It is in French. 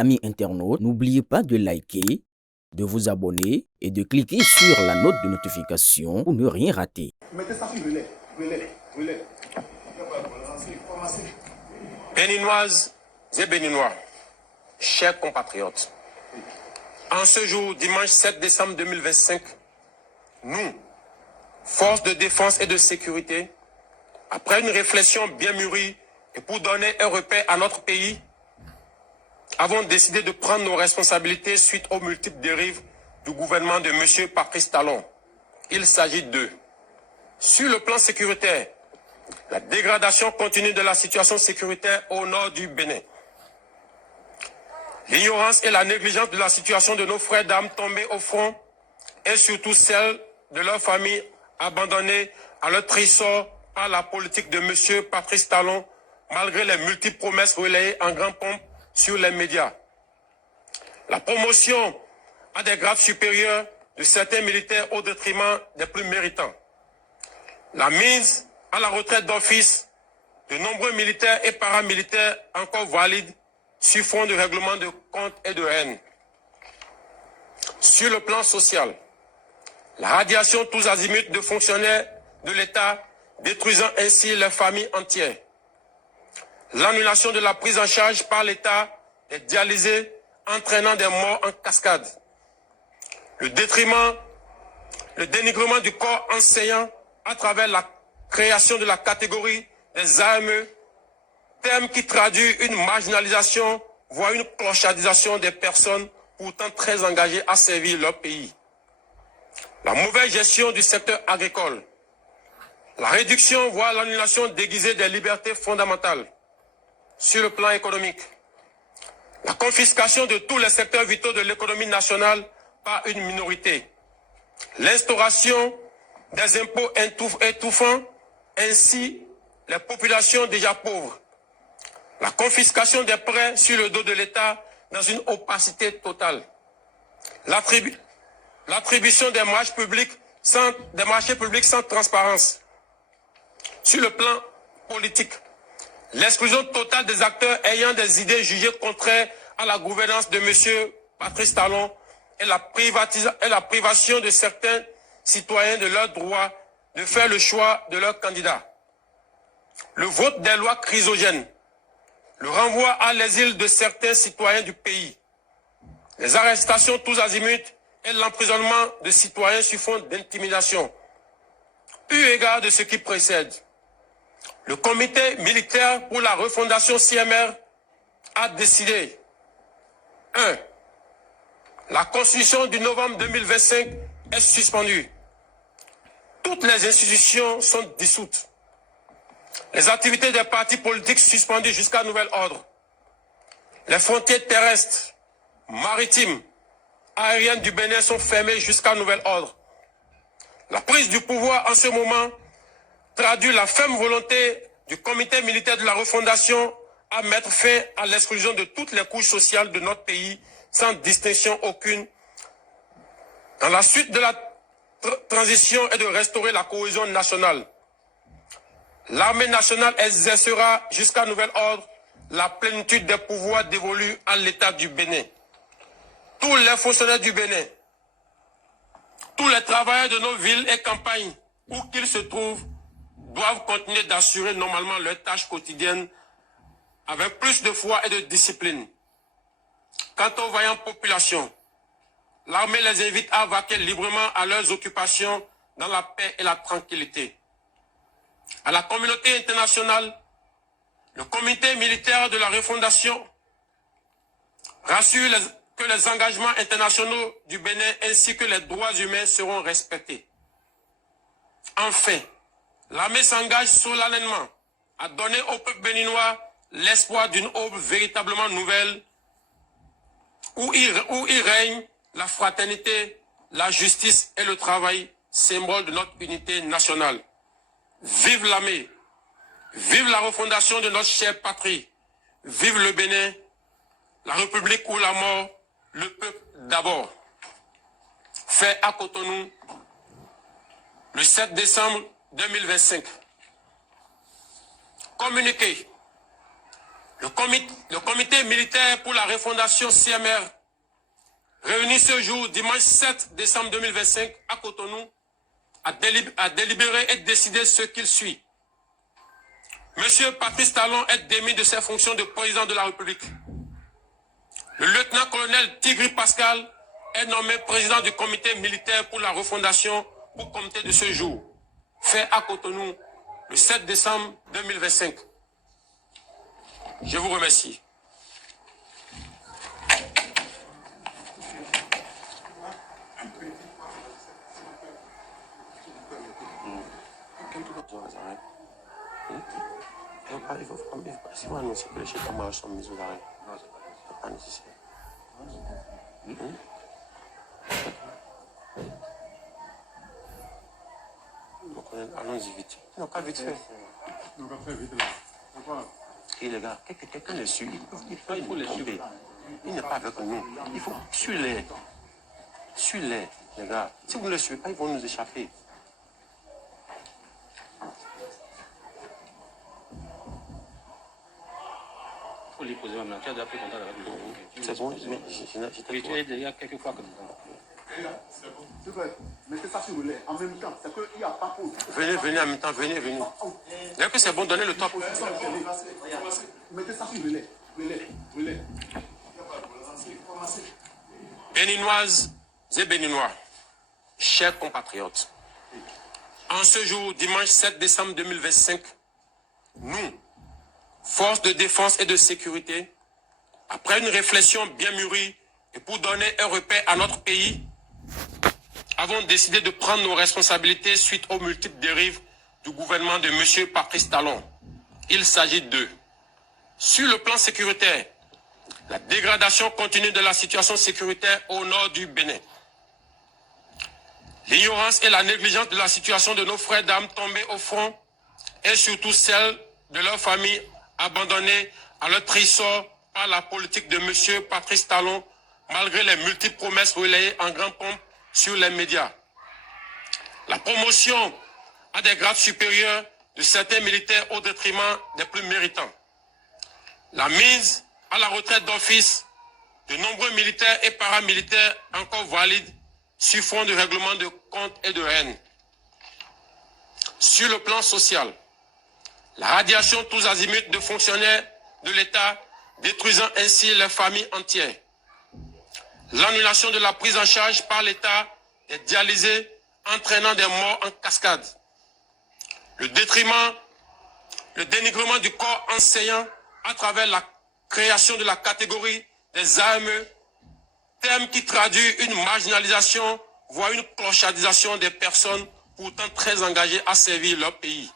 Amis internautes, n'oubliez pas de liker, de vous abonner et de cliquer sur la note de notification pour ne rien rater. Béninoises et Béninois, chers compatriotes, en ce jour, dimanche 7 décembre 2025, nous, forces de défense et de sécurité, après une réflexion bien mûrie et pour donner un repère à notre pays, avons décidé de prendre nos responsabilités suite aux multiples dérives du gouvernement de M. Patrice Talon. Il s'agit de, sur le plan sécuritaire, la dégradation continue de la situation sécuritaire au nord du Bénin. L'ignorance et la négligence de la situation de nos frères d'armes tombés au front et surtout celle de leurs familles abandonnées à leur trésor par la politique de M. Patrice Talon, malgré les multiples promesses relayées en grande pompe sur les médias. La promotion à des grades supérieurs de certains militaires au détriment des plus méritants. La mise à la retraite d'office de nombreux militaires et paramilitaires encore valides sur fond de règlement de comptes et de haine. Sur le plan social, la radiation tous azimuts de fonctionnaires de l'État, détruisant ainsi les familles entières. L'annulation de la prise en charge par l'État des dialysés, entraînant des morts en cascade. Le dénigrement du corps enseignant à travers la création de la catégorie des AME, terme qui traduit une marginalisation, voire une clochardisation des personnes pourtant très engagées à servir leur pays. La mauvaise gestion du secteur agricole. La réduction, voire l'annulation déguisée des libertés fondamentales. Sur le plan économique, la confiscation de tous les secteurs vitaux de l'économie nationale par une minorité. L'instauration des impôts étouffant ainsi les populations déjà pauvres. La confiscation des prêts sur le dos de l'État dans une opacité totale. L'attribution des marchés publics sans transparence. Sur le plan politique, l'exclusion totale des acteurs ayant des idées jugées contraires à la gouvernance de M. Patrice Talon et la privation de certains citoyens de leur droit de faire le choix de leur candidat. Le vote des lois chrysogènes, le renvoi à l'exil de certains citoyens du pays, les arrestations tous azimuts et l'emprisonnement de citoyens sur fond d'intimidation. Eu égard de ce qui précède, le comité militaire pour la refondation CMR a décidé 1. La constitution du novembre 2025 est suspendue. Toutes les institutions sont dissoutes. Les activités des partis politiques suspendues jusqu'à nouvel ordre. Les frontières terrestres, maritimes, aériennes du Bénin sont fermées jusqu'à nouvel ordre. La prise du pouvoir en ce moment traduit la ferme volonté du comité militaire de la refondation à mettre fin à l'exclusion de toutes les couches sociales de notre pays sans distinction aucune dans la suite de la transition et de restaurer la cohésion nationale. L'armée nationale exercera jusqu'à nouvel ordre la plénitude des pouvoirs dévolus à l'État du Bénin. Tous les fonctionnaires du Bénin, tous les travailleurs de nos villes et campagnes, où qu'ils se trouvent, doivent continuer d'assurer normalement leurs tâches quotidiennes avec plus de foi et de discipline. Quant aux vaillantes populations, l'armée les invite à vaquer librement à leurs occupations dans la paix et la tranquillité. À la communauté internationale, le comité militaire de la refondation rassure que les engagements internationaux du Bénin ainsi que les droits humains seront respectés. Enfin, l'armée s'engage solennellement à donner au peuple béninois l'espoir d'une aube véritablement nouvelle où il règne la fraternité, la justice et le travail, symbole de notre unité nationale. Vive l'armée, vive la refondation de notre chère patrie, vive le Bénin, la République ou la mort, le peuple d'abord. Fait à Cotonou, le 7 décembre 2025. Communiqué Le comité militaire pour la refondation CMR, réuni ce jour, dimanche 7 décembre 2025, à Cotonou, a délibéré et décidé ce qu'il suit. Monsieur Patrice Talon est démis de ses fonctions de président de la République. Le lieutenant-colonel Tigri Pascal est nommé président du comité militaire pour la refondation pour compter de ce jour, fait à Cotonou le 7 décembre 2025. Je vous remercie. Il faut si on annonce que les chefs de sont mis aux arrêts. Non, c'est pas nécessaire. Donc, allons-y vite. Non, pas vite fait. Non, pas très vite là. Et les gars, quelqu'un les suit. Il faut les tromper. Il n'est pas avec nous. Il faut suivre-les. Suivez-les, les gars. Si vous ne les suivez pas, ils vont nous échapper. Faut lui poser maintenant. Tu as déjà pris contact avec lui. C'est bon, j'étais Tu es déjà quelques fois comme ça. C'est bon. C'est vrai. Mettez ça sur le lait. En même temps, c'est qu'il n'y a pas pause. Venez en même temps, venez. Dès que c'est bon, donnez le top. Mettez ça sur le lait. Le lait. Béninoises et Béninois, chers compatriotes, en ce jour, dimanche 7 décembre 2025, nous, forces de défense et de sécurité, après une réflexion bien mûrie et pour donner un repère à notre pays, avons décidé de prendre nos responsabilités suite aux multiples dérives du gouvernement de M. Patrice Talon. Il s'agit de, sur le plan sécuritaire, la dégradation continue de la situation sécuritaire au nord du Bénin. L'ignorance et la négligence de la situation de nos frères d'armes tombés au front et surtout celle de leurs familles abandonnées à leur trésor par la politique de M. Patrice Talon, malgré les multiples promesses relayées en grande pompe sur les médias. La promotion à des grades supérieurs de certains militaires au détriment des plus méritants. La mise à la retraite d'office de nombreux militaires et paramilitaires encore valides sur fond de règlement de comptes et de haine. Sur le plan social, la radiation tous azimuts de fonctionnaires de l'État, détruisant ainsi les familles entières. L'annulation de la prise en charge par l'État des dialysés, entraînant des morts en cascade. Le dénigrement du corps enseignant à travers la création de la catégorie des AME, terme qui traduit une marginalisation, voire une clochardisation des personnes pourtant très engagées à servir leur pays.